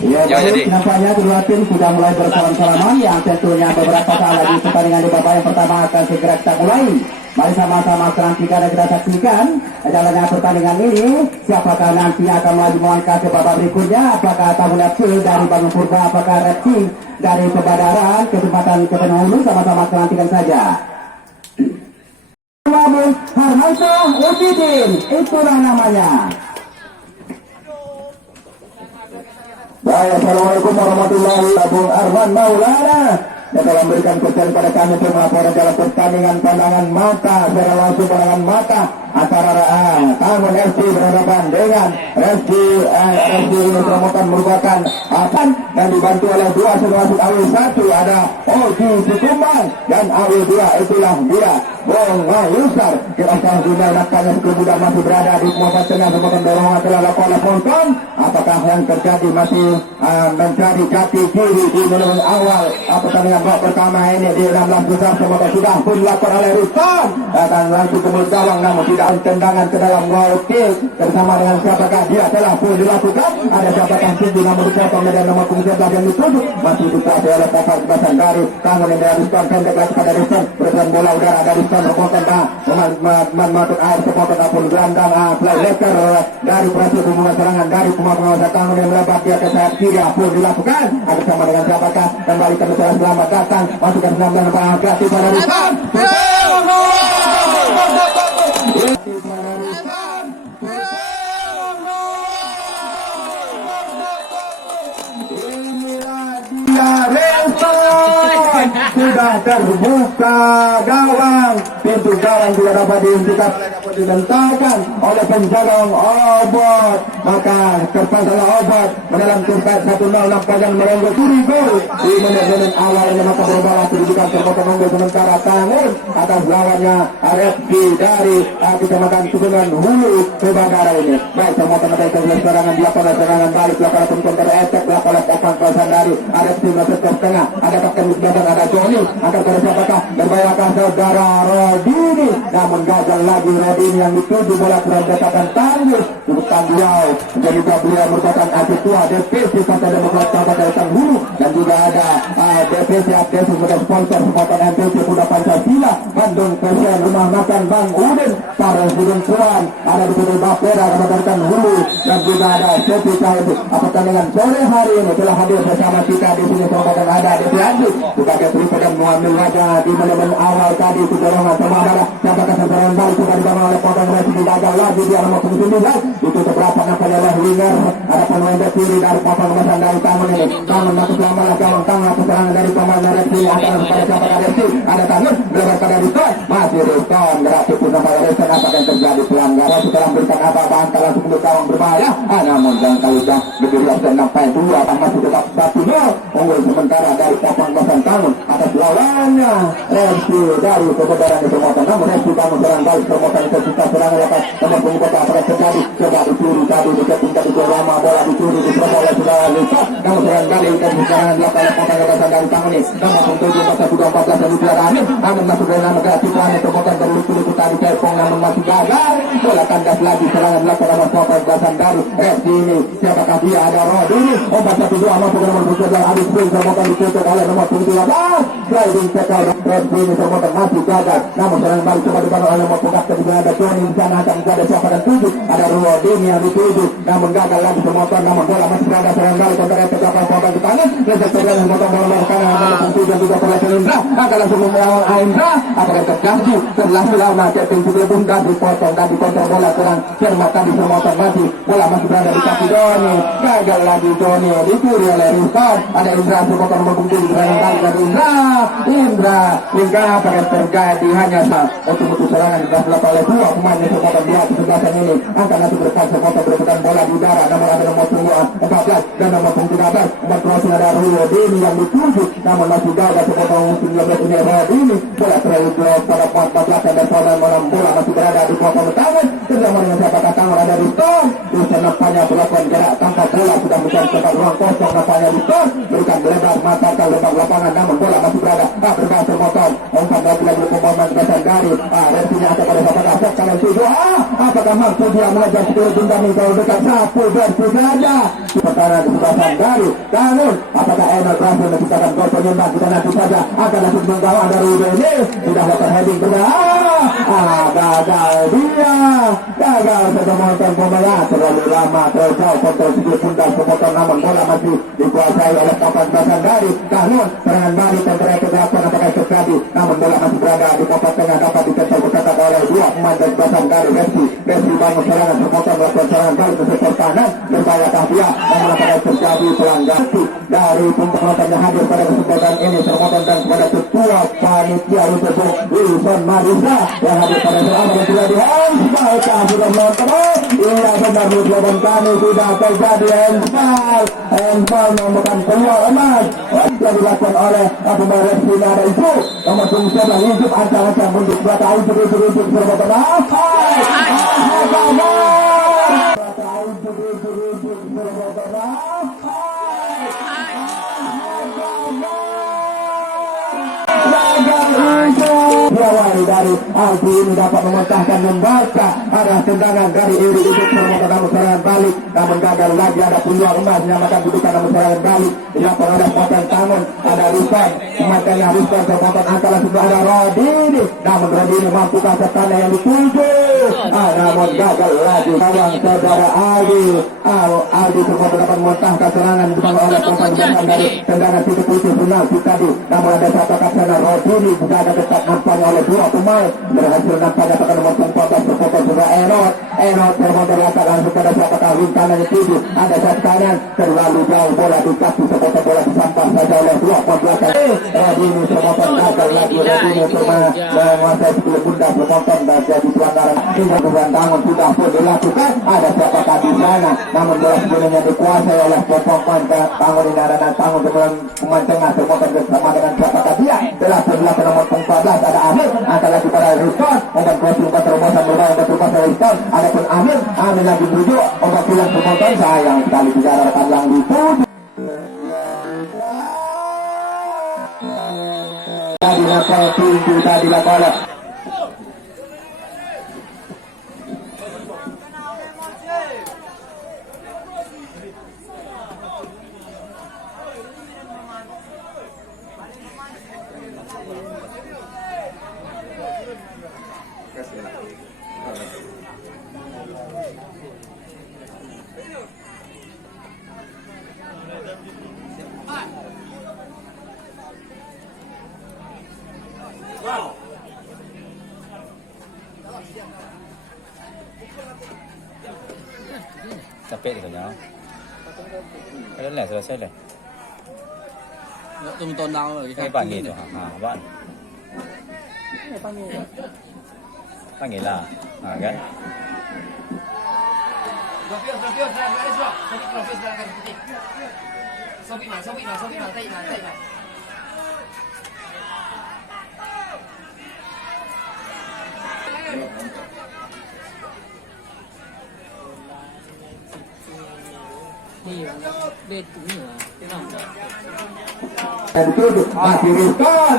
Ya, jadi nampaknya kedua tim sudah mulai bersalam-salaman yang tentunya beberapa saat lagi pertandingan di babak yang pertama akan segera kita mulai. Mari sama-sama selanjutnya kita saksikan jalannya pertandingan ini. Siapakah nanti akan melaju melangkah ke babak berikutnya? Apakah Tahun FC dari Bangun Purba? Apakah Red King dari Pebadaran? Kesempatan Kepenhulu sama-sama selanjutkan saja. Harmanto Udin, itulah namanya. Baik, assalamualaikum warahmatullahi wabarakatuh. Arman Maulana yang telah memberikan kesan pada kami untuk melaporkan dalam pertandingan pandangan mata secara langsung pandangan mata antara Tahun FC berhadapan dengan Reski ini promotan merupakan akan dan dibantu oleh dua termasuk AW1 ada Oji Sukumbang dan AW2 itulah dia Bong Yusar. Kira-kira guna nampaknya kemudian masih berada di kuasa tengah sebabkan dorongan telah lakukan oleh Ponton. Apakah yang terjadi masih mencari jati kiri di menit awal pertandingan babak pertama ini di 16 besar semoga sudah pun dilakukan oleh Ruston dan langsung ke mulut gawang namun tidak tendangan ke dalam goal kick bersama dengan siapakah dia telah pun dilakukan ada siapakah tinggi namun dipotong dan nomor 11 yang dituju masih dikuasai oleh Pakar Kebasan dari tangan yang dari Ruston pendek lagi pada Ruston bersama bola udara dari Ruston memotong mematut air sepotong apun gelandang playmaker dari proses hubungan serangan dari pemain pengawas tangan yang melebat dia ke sayap kiri pun dilakukan ada sama dengan siapakah kembali ke besaran selamat datang masukkan 19 gratis pada Ruston sudah terbuka gawang, pintu gawang juga dapat dihentikan, dapat dibentangkan oleh penjaga Obot, maka terpaksa Obot menelan terkait 1-0 nampaknya merenggut curi gol di menit-menit awal ini maka berubah kedudukan terpotong unggul sementara Tangun atas lawannya RFC dari Kecamatan Tukungan Hulu Pebadaran ini. Baik terpotong dari serangan dilakukan serangan balik dilakukan counter attack dilakukan pasang kawasan dari RFC masuk ke tengah ada kapten Musbadan ada Johnny akan pada siapakah berbawahkah saudara Rodini namun gagal lagi Rodini yang dituju bola kurang dekat dan tangguh cukup tangguh menjadi beliau merupakan ketua DPC Partai Demokrat Kabupaten Hulu dan juga ada DPC aktif sebagai sponsor sepotong MPC Kuda Pancasila Bandung Presiden Rumah Makan Bang Udin para Hidung Tuan ada di Pulau Bapera Kabupaten Hulu dan juga ada Sepi Cahaya pertandingan sore hari ini telah hadir bersama kita di sini Kabupaten ada DPRD sebagai dan mengambil wajah di menit awal tadi itu dorongan sama ada siapakah serangan balik sudah dibangun oleh potong Messi gagal lagi dia nomor 9 itu seberapa nampaknya oleh winger ada pemain dari kiri dari potong Messi dari tangan ini tangan masuk lama gawang tengah serangan dari pemain Messi antara kepada siapakah Messi ada tangan berapa pada Ruston masih Ruston berarti pun sampai Ruston apa yang terjadi pelanggaran setelah memberikan apa-apa antara langsung ke gawang berbahaya namun jangan kali dah berdiri Ruston sampai 2 masih tetap 1-0 unggul sementara dari potong Messi tangan atas lawannya Rensi dari Kebedaran itu motor namun Rensi bangun serang balik promotan kita serangan lepas nomor pengubah apa terjadi coba dicuri tadi di tingkat itu lama bola dicuri di oleh saudara Lisa namun serang balik dan serangan dilakukan oleh potong lepasan dari tangan ini nomor 7 masa sudah 14 dan usia Amin namun masuk dari nama keasikan itu motor dari lucu-lucu tadi Cepong namun masih gagal bola kandas lagi serangan dilakukan nomor potong lepasan dari Rensi ini siapakah dia ada Rodini obat 1-2 masuk ke nomor 12 habis pun promotan ditutup oleh nomor 17 sliding tackle Red Bull termotor masih gagal namun serangan balik coba dibangun oleh nomor punggat kedua ada Johnny di sana akan ada siapa dan 7 ada Rodini yang dituju namun gagal lagi termotor namun bola masih berada serangan balik kontra attack kapal korban di tangan Rezek terjadi memotong bola kanan nomor 7 dan juga oleh Indra akan langsung melawan Indra akan terjadi terlalu lama Kevin juga pun dan dipotong dan dikontrol bola kurang cermat tadi termotor masih bola masih berada di kaki Johnny gagal lagi Johnny dicuri oleh Ruston ada Indra termotor nomor 7 serangan balik dari Indra hingga apa yang terjadi hanya untuk serangan dilakukan oleh dua pemain yang sempat dia di sebelah ini akan nanti berkat sempat berebutan bola di udara namun ada nomor 14 dan nomor 13 nomor crossing ada Rodini yang dituju namun masih gagal sepotong 19 ini Rodini bola terlalu jauh pada 14 dan saudara malam bola masih berada di potong tangan sedang dengan siapakah tangan ada Ruston Ruston nampaknya melakukan gerak tanpa bola sudah mencari tempat ruang kosong nampaknya Ruston berikan lebar mata ke lubang lapangan namun bola masih berada bergeser motor umpan lagi pemain dasar dari Resina atau pada sahabat asap kalau itu apakah mampu dia mengajar 10 bintang kalau dekat 1 versus saja pertahanan di dasar dari namun apakah Enol berhasil menciptakan gol penyeimbang kita nanti saja akan langsung menggawang dari ini sudah dapat heading gagal dia gagal penonton pemain terlalu lama terlalu jauh kontrol sedikit pundak pemotor namun bola masih dikuasai oleh papan dasar dari namun serangan balik tentera kejahatan apakah terjadi namun bola masih berada di papan tengah dapat dikejar berkata oleh dua pemain dari dasar dari Messi bangun serangan pemotor melakukan serangan balik ke sektor kanan berbahayakah dia namun apakah terjadi pelanggaran dari penonton yang hadir pada kesempatan ini termotor dan kepada ketua panitia untuk Wilson Marisa yang hadir pada selama dan sudah di-handball sudah menonton iya benar dan kami sudah terjadi handball menemukan peluang emas yang dilakukan oleh pemain Resina ada itu nomor 17 hidup ancang-ancang mundur belakang hidup berbotan Diawali dari Aldi ini dapat memecahkan membaca arah tendangan dari Eri untuk permohonan namun serangan balik namun gagal lagi ada peluang emas menyamakan dudukan namun serangan balik yang ada potong tangan ada Rizwan matanya Rizwan terpotong angkala sudah ada Rodini namun Rodini mampu kasar tanah yang dituju namun gagal lagi gawang saudara Aldi terpotong dapat mementahkan serangan dibangun oleh potong dari tendangan titik putih penalti tadi namun ada satu kapten Rodini juga ada tetap nampaknya oleh dua pemain berhasil nampaknya pada nomor 14 berfoto juga Enot termotor latar langsung pada siapakah rintangan yang tuju ada saat kanan terlalu jauh bola dikasih sepotong bola disampar saja oleh dua belakang Radini termotor gagal lagi Radini menguasai 10 bunda penonton dan jadi pelanggaran hingga kegantangan sudah pun dilakukan ada siapakah di sana namun bola sebelumnya dikuasai oleh pemain tangan ini ada tangan pemain tengah termotor bersama dengan siapakah dia telah sebelah ke nomor 14 ada Amir antara lagi pada Rizwan dan kesimpulan terobosan berubah berubah Rizwan ada pun Amir lagi menuju obat pulang penonton sayang sekali tidak ada rekan yang dituju tadi lakukan pintu tadi lakukan capek katanya. Ada lah selesai lah. Tonton down rồi. Cái bạn nghỉ rồi hả? Bạn. Panggil lah. Kan? Bed cũng như là cái nào dan dituju masih Rizwan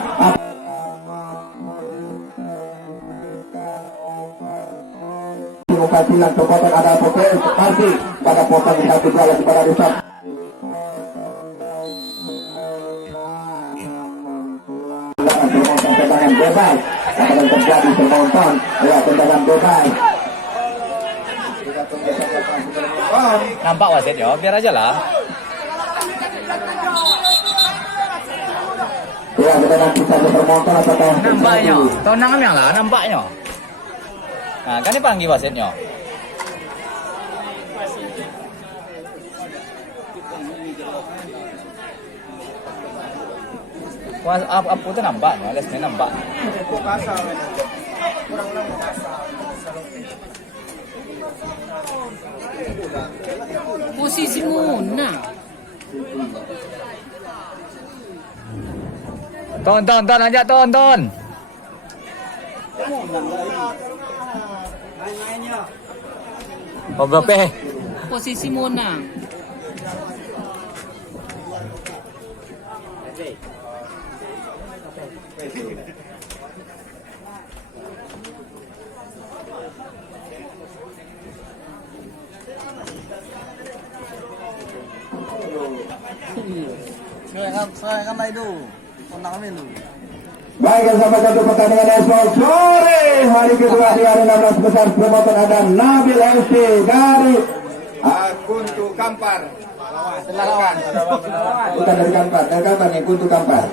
umpan silang terpotong ada potensi seperti pada potong yang satu jalan kepada Rizwan tendangan bebas akan terjadi penonton ya tendangan bebas Nampak wasitnya, biar aja lah. ya kita nanti saja penonton apakah Nampaknya, tendangan yang lah, nampaknya. Nah, kan dipanggil wasitnya. Apa itu nampaknya, lesnya nampak. posisi muna. Tonton aja tonton. Oh berapa? Posisi muna. Saya kan itu. Kontak kami dulu. Baik, sampai satu pertandingan esok sore hari kedua di arena 16 besar promotor ada Nabil FC dari Kuntu Kampar. Bukan dari Kampar, dari Kampar nih Kuntu Kampar.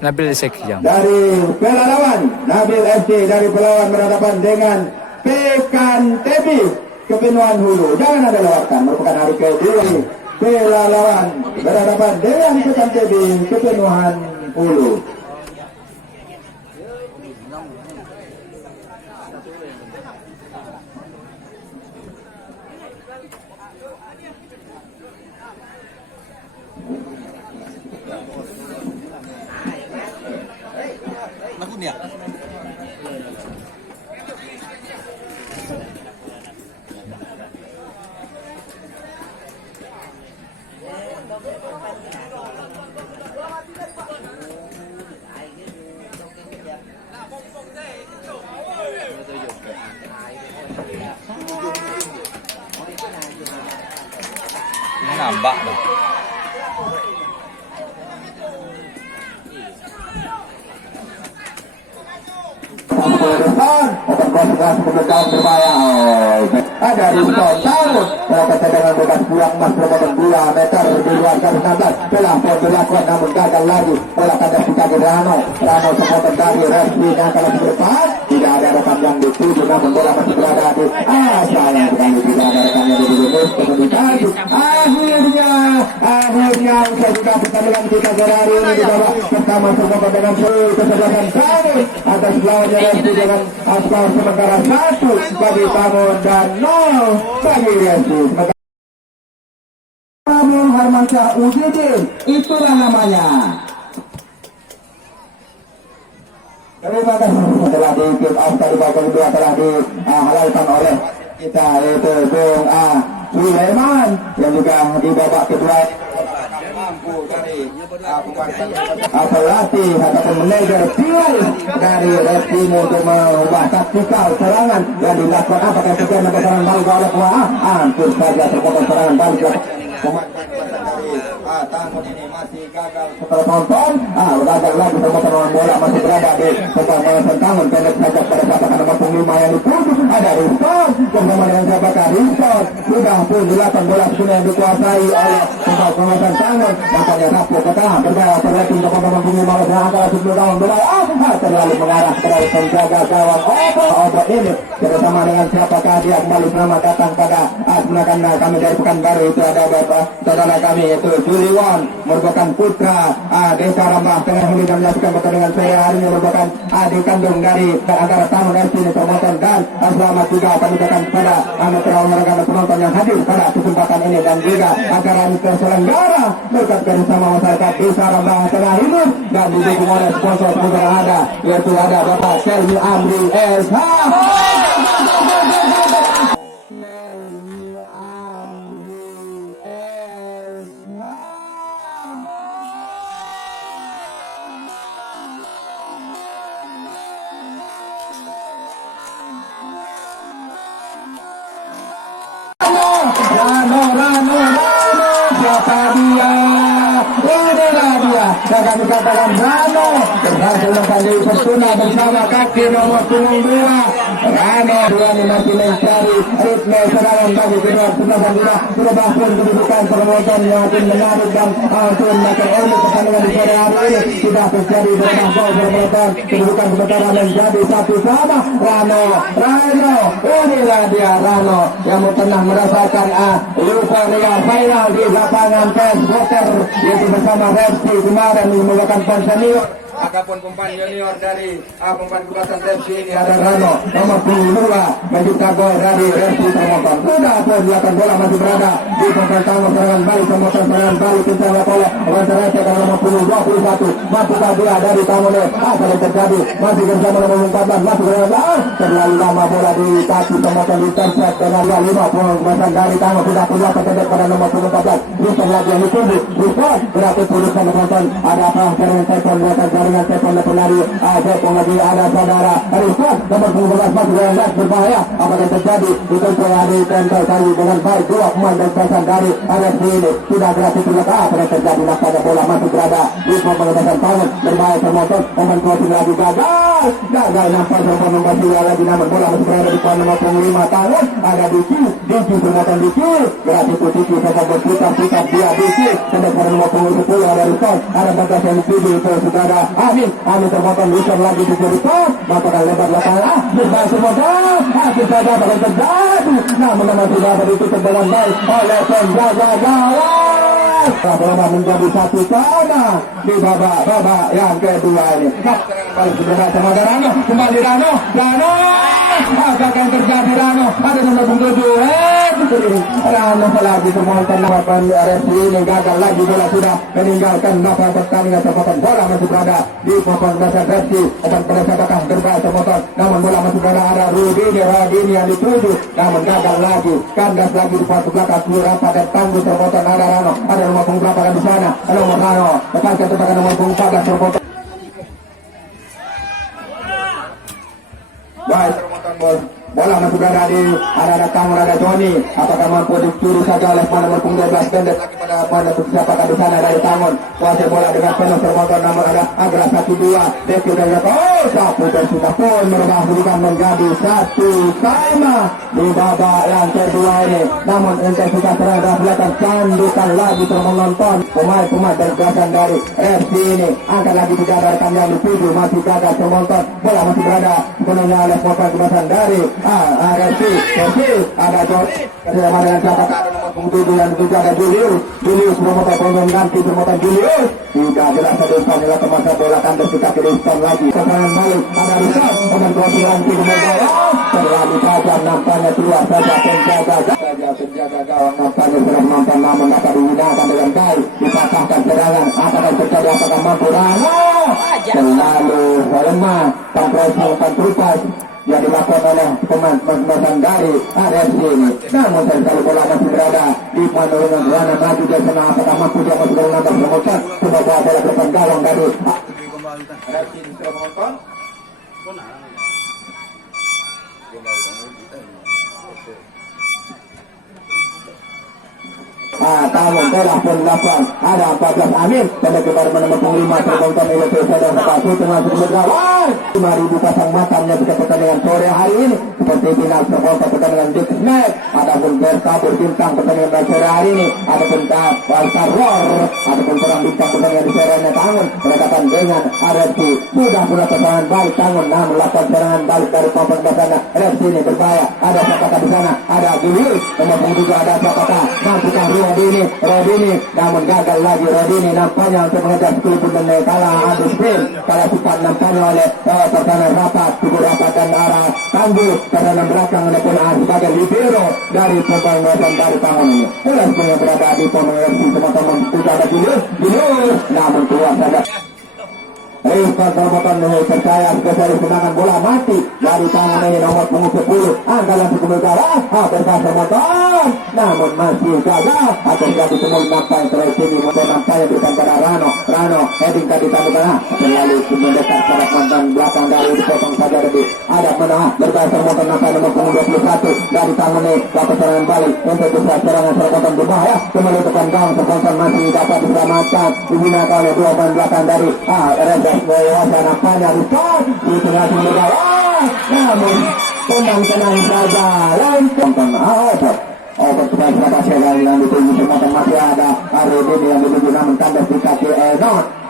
Nabil Sekijang. Dari Pelalawan, Nabil FC dari Pelalawan berhadapan dengan Pekan Tebi Kepenuhan Hulu. Jangan ada lewatkan, merupakan hari kedua. Pelalawan berhadapan dengan Pekan Tebi Kepenuhan Hulu. Nakun ya? Ini nambah loh. Konsentrasi pemegang berbahaya. Ada di tahun melakukan cadangan bebas pulang emas promotor 2 meter di luar garis 16 telah pun dilakukan namun gagal lagi oleh kandang Chicago Rano supporter dari Resmi yang kalah berdepan tidak ada rekan yang dituju namun bola masih berada di sayang sekali tidak ada rekan yang dituju kemudian akhirnya usai juga pertandingan kita hari ini dibawa bersama supporter dengan kesebelasan kami atas lawannya Resmi dengan skor sementara 1 bagi Tamu dan 0 bagi Resmi. Amin Harmansyah Ujidin, itulah namanya. Terima kasih telah di kick off tadi babak kedua telah dihalalkan oleh kita yaitu Bung Sulaiman yang juga di babak kedua mampu dari pelatih ataupun manajer tim dari Resimo untuk mengubah taktikal serangan yang dilakukan apakah sekian ada serangan balik oleh hampir saja terpotong serangan balik pemain dari tahun ini masih gagal setelah tonton gagal lagi pemotongan bola masih berada di pertandingan tangan pendek saja pada pasangan nomor 5 yang diputus ada Rizon bersama dengan siapakah Rizon sudah pun dilakukan bola sini yang dikuasai oleh pemain tangan makanya rapuh ke tengah berbahaya terlihat untuk teman-teman 5 yang antara 10 tahun berbahaya terlalu mengarah kepada penjaga gawang obat ini bersama dengan siapakah dia kembali selamat datang pada gunakan kami dari Pekanbaru itu ada saudara kami yaitu Juliwon merupakan putra Desa Rambah Tengah Hulu dan melakukan pertandingan saya hari ini merupakan adik kandung dari antara tamu FC ini promotor dan selamat juga kami ucapkan pada mereka penonton yang hadir pada kesempatan ini dan juga acara ini terselenggara berkat kerjasama masyarakat Desa Rambah Tengah Hulu dan didukung oleh sponsor yang ada yaitu ada Bapak Selmi Amri SH. Rano, siapa dia? Inilah dia. Dan kami katakan Rano berhasil kembali Persuna bersama kaki nomor 2. Rano ini masih mencari ritme serangan bagi kedua Persuna dan berubah pun kedudukan penonton yang makin menarik dan pun makin unik pertandingan di sore hari ini sudah terjadi berubah gol penonton kedudukan sementara menjadi 1-sama. Rano, inilah dia Rano yang pernah merasakan Euphoria final di lapangan PES Water yaitu bersama Repsi kemarin menggunakan pensiun. Adapun pemain junior dari pemain kebasan Repsi ini ada Rano nomor 22 menjuta gol dari Repsi Promotor. Sudah pun dilakukan bola masih berada di pemerintahan serangan balik Promotor serangan balik kencang oleh Wancarete dengan nomor 21 masuk dia dari Tamune apa yang terjadi masih bersama nomor 14 masuk dengan terlalu lama bola di kaki Promotor di terset dengan 5 kebasan dari Tamu sudah keluar terdekat pada nomor 14 Rizon lagi yang ditunggu Rizon berarti tuliskan penonton ada apa serangan sektor buatan dengan sepan pelari. Sepong lagi ada saudara Rizwan nomor 12 masuk dalam gas berbahaya. Apa yang terjadi? Itu dari tempel kali dengan baik dua pemain dan pesan dari RFC ini sudah berhasil terletak. Apa yang terjadi? Nampaknya bola masih berada di pengebasan tangan berbahaya termotor. Nomor 2 lagi gagal nampak nomor membasuh lagi namun bola masih berada di poin nomor 5 tahun. Ada Diki perbuatan Diki berarti itu Diki sedang berputar dia Diki sedang pada nomor 10 ada Rizwan ada bagas yang dituju itu sudah ada Amin terbuatan Rizwan lagi di Rizwan maka lebar belakang berbahaya termotor masih saja apa yang terjadi namun masih dapat ditutup dengan baik oleh penjaga gawang. Bola menjadi 1-0 di babak yang kedua ini. Kembali sebenarnya sama Rano, kembali Rano. Apa yang terjadi Rano? Ada nomor 7. Rano lagi semuanya lawan RFC ini gagal lagi bola sudah meninggalkan masa pertandingan sepakan bola masih berada di papan dasar RFC dan pada apakah berbahaya semotor namun bola masih berada ada Rudini yang dituju namun gagal lagi kandas lagi di papan belakang keluar pada tangguh semotor ada Rano ada nomor berapa di sana nomor Rano lepaskan tebakan nomor 14 semotor baik termotor bola masih berada di ada Tangur ada Tony apakah mampu dicuri saja oleh pemain nomor 12 Bendet lagi pada pemain siapakah di sana dari Tangun kuasai bola dengan penuh termotor nomor ada Agra 1-2 Deki dan Sapu dan sudah pun merubah berikan menjadi 1-sama di babak yang kedua ini namun intensitas serang dan belakang candukan lagi menonton pemain dari belakang dari FC ini angkat lagi tidak ada rekan yang dituju masih gagal termotor bola masih berada sepenuhnya oleh pemain kebasan dari RFC ada Jody bersama dengan siapa ada nomor 7 yang juga ada Julius promotor pemain ganti promotor Julius tidak jelas ada Rizwan adalah kemasa bola kandas kita ke Rizwan lagi serangan balik ada Rizwan pemain kewakilan tim bawah terlalu tajam nampaknya keluar saja penjaga gawang nampaknya sedang mampan namun dapat digunakan dengan baik dipatahkan serangan apa yang terjadi apakah mampu Rano terlalu lemah pantrus yang dilakukan oleh pemain dari RFC ini namun sekali bola masih berada di pandangan Rana maju dan senang apakah mampu dia masih menambah promosi sebagai bola depan gawang dari RFC ini sudah menonton tahun telah pun dilakukan ada 14 Amin pada kepada nomor 5 terkonton itu sedang satu tengah bergawang 5.000 pasang matanya jika pertandingan sore hari ini seperti final terkonton pertandingan Big Smack ataupun bertabur bintang pertandingan sore hari ini ataupun Star War ataupun perang bintang pertandingan di sore tahun berdekatan dengan RFC sudah punya serangan balik tahun namun melakukan serangan balik dari papan basana RFC ini berbahaya ada siapakah di sana ada Julius nomor 7 ada siapakah mampukah Rodini namun gagal lagi Rodini nampaknya untuk mengejar sekeliput dan kalah Abis Bin kalah cepat nampaknya oleh pertahanan rapat tubuh rapat dan arah tangguh pertahanan belakang ataupun sebagai libero dari pemain dari tangan ini bola sebenarnya berada di pemain teman-teman sudah ada Julius namun keluar saja Rizwan termotor percaya spesialis serangan bola mati dari tangan ini nomor 10 anggalan sekumul galah berkas termotor namun masih gagal atau jadi semua nampak terus ini motor nampaknya bukan pada Rano heading tadi tadi tengah terlalu mendekat pada mantan belakang dari dipotong saja lebih ada menengah berkas termotor nampak nomor 21 dari tangan ini dapat serangan balik untuk bisa serangan termotor berbahaya kembali tekan gawang termotor masih dapat diselamatkan digunakan oleh dua ban belakang dari RFC Wawasa nampaknya Rizwan di tengah semudah namun tenang saja tonton obat berapa sekali yang dituju semacam masih ada Rodini yang dituju namun kandas di kaki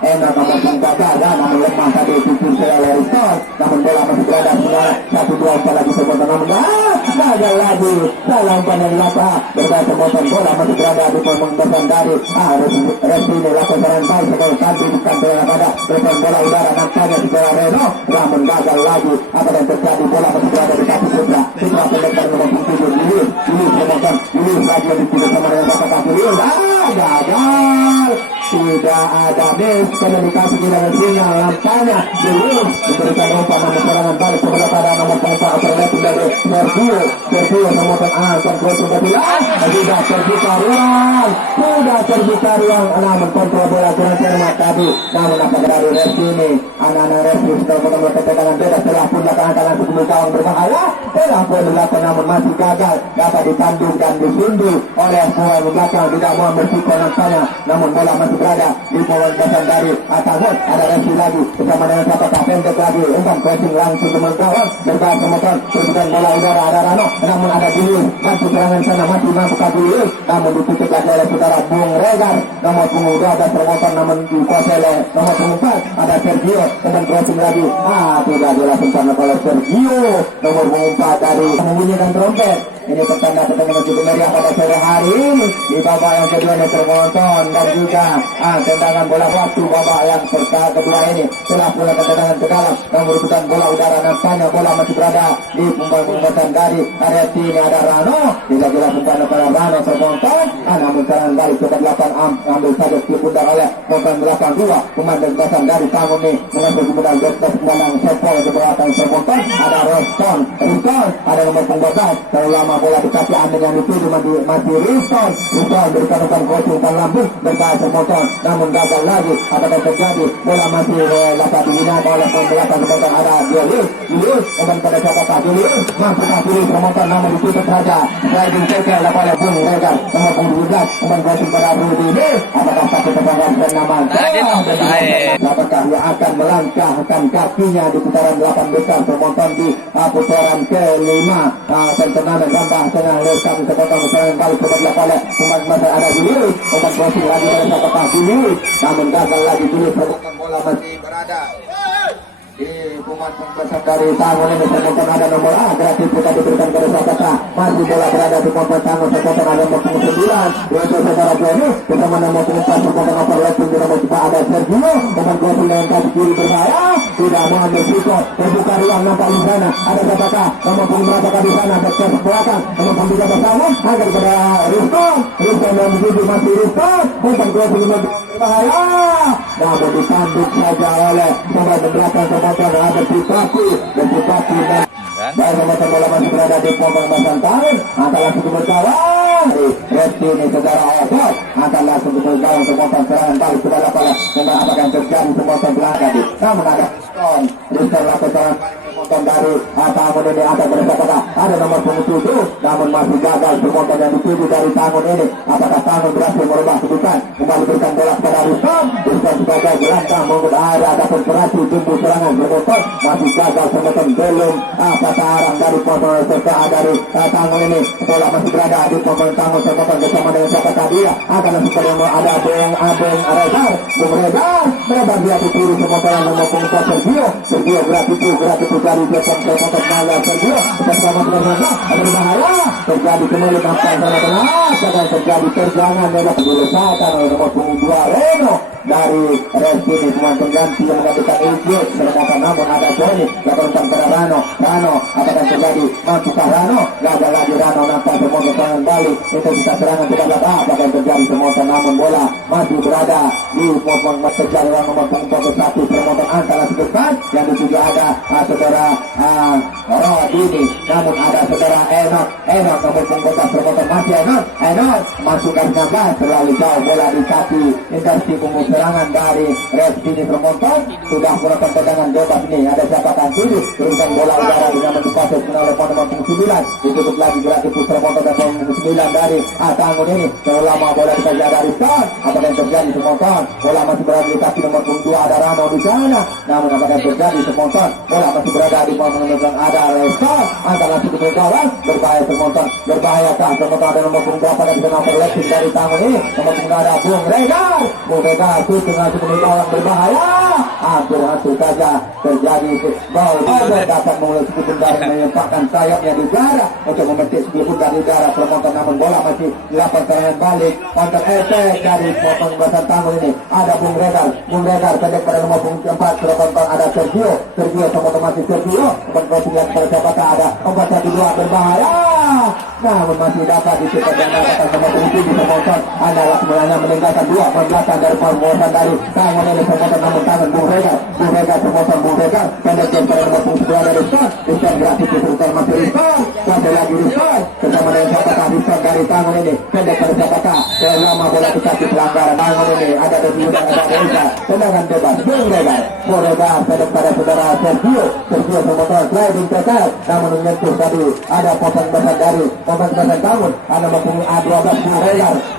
Enak nomor 3 gagal namun lemah tadi dikunci oleh Rizwan namun bola masih berada semua 1-2 lagi sebutan namun gagal lagi salah umpan yang lapa berbahaya sebutan bola masih berada di pembentukan dari RFC ini lakukan serangan baik sekali tadi bukan pada depan bola udara nampaknya di bola Reno namun gagal lagi apa yang terjadi bola masih berada di kaki Putra pendekar nomor 7 Julius lagi yang dituju sama dengan Bapak Julius gagal tidak ada miss komunikasi dengan sinyal nampaknya Julius diberikan umpan namun serangan balik kepada nomor 4 operator dari Sergio nomor 8 kontrol kembali sudah terbuka ruang, namun kontrol bola kurang cermat tadi, namun apa dari Resi ini, anak-anak Resi sudah menemukan ketegangan beda setelah pun belakang langsung ke kawan berbahaya, setelah pun belakang namun masih gagal, dapat ditandung dan disunduh oleh pemain belakang, tidak mau bersiko nampaknya, namun bola masih berada di pembebasan dari Atagun, ada Resi lagi, bersama dengan siapa pendek lagi, umpan crossing langsung ke kawan, berbahaya kemudian, terbuka bola udara, ada Rano, namun ada Julius, masuk serangan sana, masih mampu ke Julius, namun ditutup lagi oleh saudara Bung Regar, nomor punggung 12 termotor, namun dikuasai oleh nomor punggung 4, ada Sergio, umpan crossing lagi, tidak dilakukan oleh Sergio, nomor punggung 4 dari membunyikan trompet. Ini pertanda pertandingan cukup meriah pada sore hari ini di babak yang kedua yang termonton dan juga tendangan bola waktu babak yang kedua ini telah mulai tendangan ke dalam dan merupakan bola udara, nampaknya bola masih berada di pembahasan dari area sini, ada Rano, tidak dilakukan oleh Rano termonton, namun serangan balik ke 8 ambil saja skip pundak oleh korban 82 pemain pembahasan dari Tangun ini mengambil kemudian Joktas Kembalang Sepol ke belakang termonton, ada Roston, ada nomor pembahasan terlalu lama bola dikasih ambil yang itu masih Riston berikan umpan crossing umpan lambung berkait termotor, namun gagal lagi. Apakah terjadi bola masih dapat digunakan oleh pembelakang termotor, ada Julius umpan pada siapakah Julius masuk ke kiri termotor, namun ditutup saja sliding tackle oleh Bung Regar nomor punggung 12 umpan crossing pada Rudi ini, apakah satu tetangga bernaman apakah dia akan melangkahkan kakinya di putaran 8 besar termotor di putaran kelima turnamen Rambah tengah lekam sepotong serangan balik ke belakang oleh umat masa ada Julius, umpan crossing lagi oleh siapakah Julius, namun gagal lagi Julius, perbuatan bola masih berada di pemain pembebasan dari Tangun ini, perbuatan ada nomor gratis kita diberikan kepada siapakah, masih bola berada di pemain Tangun, perbuatan ada nomor 9 yaitu saudara Joni bersama nomor 4 perbuatan nomor lepas di nomor 4 ada Sergio, umpan crossing dengan kaki kiri berbahaya, tidak mau ambil sikap, terbuka ruang nampak di sana, ada siapakah nomor punggung berapakah di sana, sektor belakang nomor punggung bersama agar kepada Riston yang menuju masih Riston, umpan crossing berbahaya, namun ditanduk saja oleh pemain belakang termotor ada Bupati dan dan pembahasan bola masih berada di pembahasan Tangun, akan langsung berkawan Resi ini saudara Obot, akan langsung berkawan termotor serangan balik ke bola dan apakah yang terjadi termotor belakang namun ada Riston lakukan termotor dari Tangun ini, ada bersama ada nomor punggung 7 namun masih gagal termotor yang dituju dari Tangun ini, apakah Tangun berhasil merubah kedudukan kembali berikan bola kepada Riston sebagai gelantang menggunakan ada konsentrasi tumbuh serangan termotor masih gagal termotor belum sarang dari pemain serta dari Tangun ini, bola masih berada di pemain Tangun termotor bersama dengan siapa dia akan langsung ada Bung Regar melebar dia di kiri termotor yang nomor punggung Sergio gerak itu dari dia termotor malah Sergio bersama dengan ada berbahaya terjadi kembali nampaknya tengah terjadi terjangan memang dilesakan oleh nomor punggung 2 Reno dari Resi ini, pemain pengganti yang mengambilkan Ijiot sedangkan namun ada Joni lakukan pada Rano apakah terjadi mampukah Rano, gagal lagi Rano, nampak semua serangan balik itu bisa serangan tidak dapat, apakah terjadi semua namun bola masih berada di pokok terjadi nomor punggung 1 permotor antara sedekat yang juga ada saudara Rodini, namun ada saudara Enok nomor punggung permotor masih Enok masukkan 19 terlalu jauh bola di kaki intensi punggung serangan dari Resi ini permotor sudah melakukan tendangan bebas ini, ada siapakah tujuh turunkan bola udara dengan mendukasi oleh nomor punggung 9 ditutup lagi gratis putra motor dan punggung 9 dari Tangun ini, terlalu lama bola dikasih ada Riston, apakah yang terjadi semonton bola masih berada di kaki nomor punggung 2 ada Rano di sana, namun apakah yang terjadi semonton bola masih berada di punggung ada Riston, angkat langsung ke gawang berbahaya semonton, berbahayakah semonton ada nomor punggung berapa dan nomor lepas dari Tangun ini, nomor punggung ada Bung Regar itu dengan sepenuh gawang berbahaya, hampir saja terjadi bau dapat mulai sedikit benda menyempakkan sayapnya di udara untuk memetik sedikit dari udara permotor, namun bola masih dilakukan serangan balik counter attack dari pembahasan Tangun ini, ada Bung Regar pendek pada nomor punggung 4 permotor ada Sergio semotor masih Sergio crossing yang pada siapakah ada 4-1-2 berbahaya, namun masih dapat diciptakan dan mendapatkan nomor punggung 7 permotor adalah sebenarnya meninggalkan 2 pembelasan dari pembahasan dari Tangun ini permotor, namun Tangun Bung Regar permotor Bung Regar pendek pada nomor punggung 2 dari Riston gratis diteruskan masih Riston sampai lagi Riston bersama dengan siapakah Riston dari Tangun ini, Tangan ini ada di udara Indonesia. Tendangan bebas, Bung Rega. Rega kepada saudara Sergio Semotor sliding total. Namun menyentuh tadi ada potong besar dari potong besar bangun. Anda mempunyai A12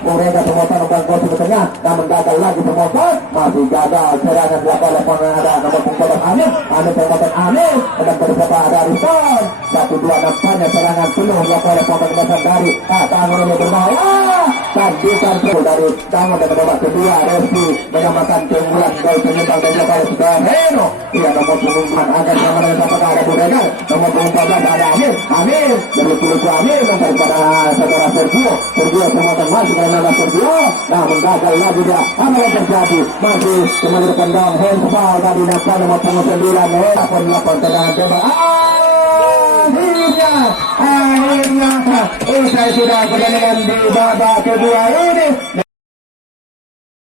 Bung Rega Semotor nomor gol ke tengah. Namun gagal lagi Semotor. Masih gagal serangan dilakukan oleh pengadaan nomor punggung Amin. Amin tembakan Amin. Dan bersama ada Rifan. 1-2 nampaknya serangan penuh dilakukan oleh potong besar dari tangan ini berbahaya. Tandukan dari tangan dan babak kedua Resi menyamakan keunggulan gol penyumbang dan dilakukan oleh saudara Heno. Ia nomor punggung agar sama dengan apakah ada Bung Rega. Nomor punggung 14 ada Amin. Amin dari puluh Amin daripada saudara Sergio Semotor masih ke nama Sergio. Namun gagal lagi dia. Apa yang terjadi? Masih kembali pendang handball tadi nampak nomor punggung 9 pun melakukan tendangan bebas. Akhirnya usai sudah pertandingan di babak kedua ini.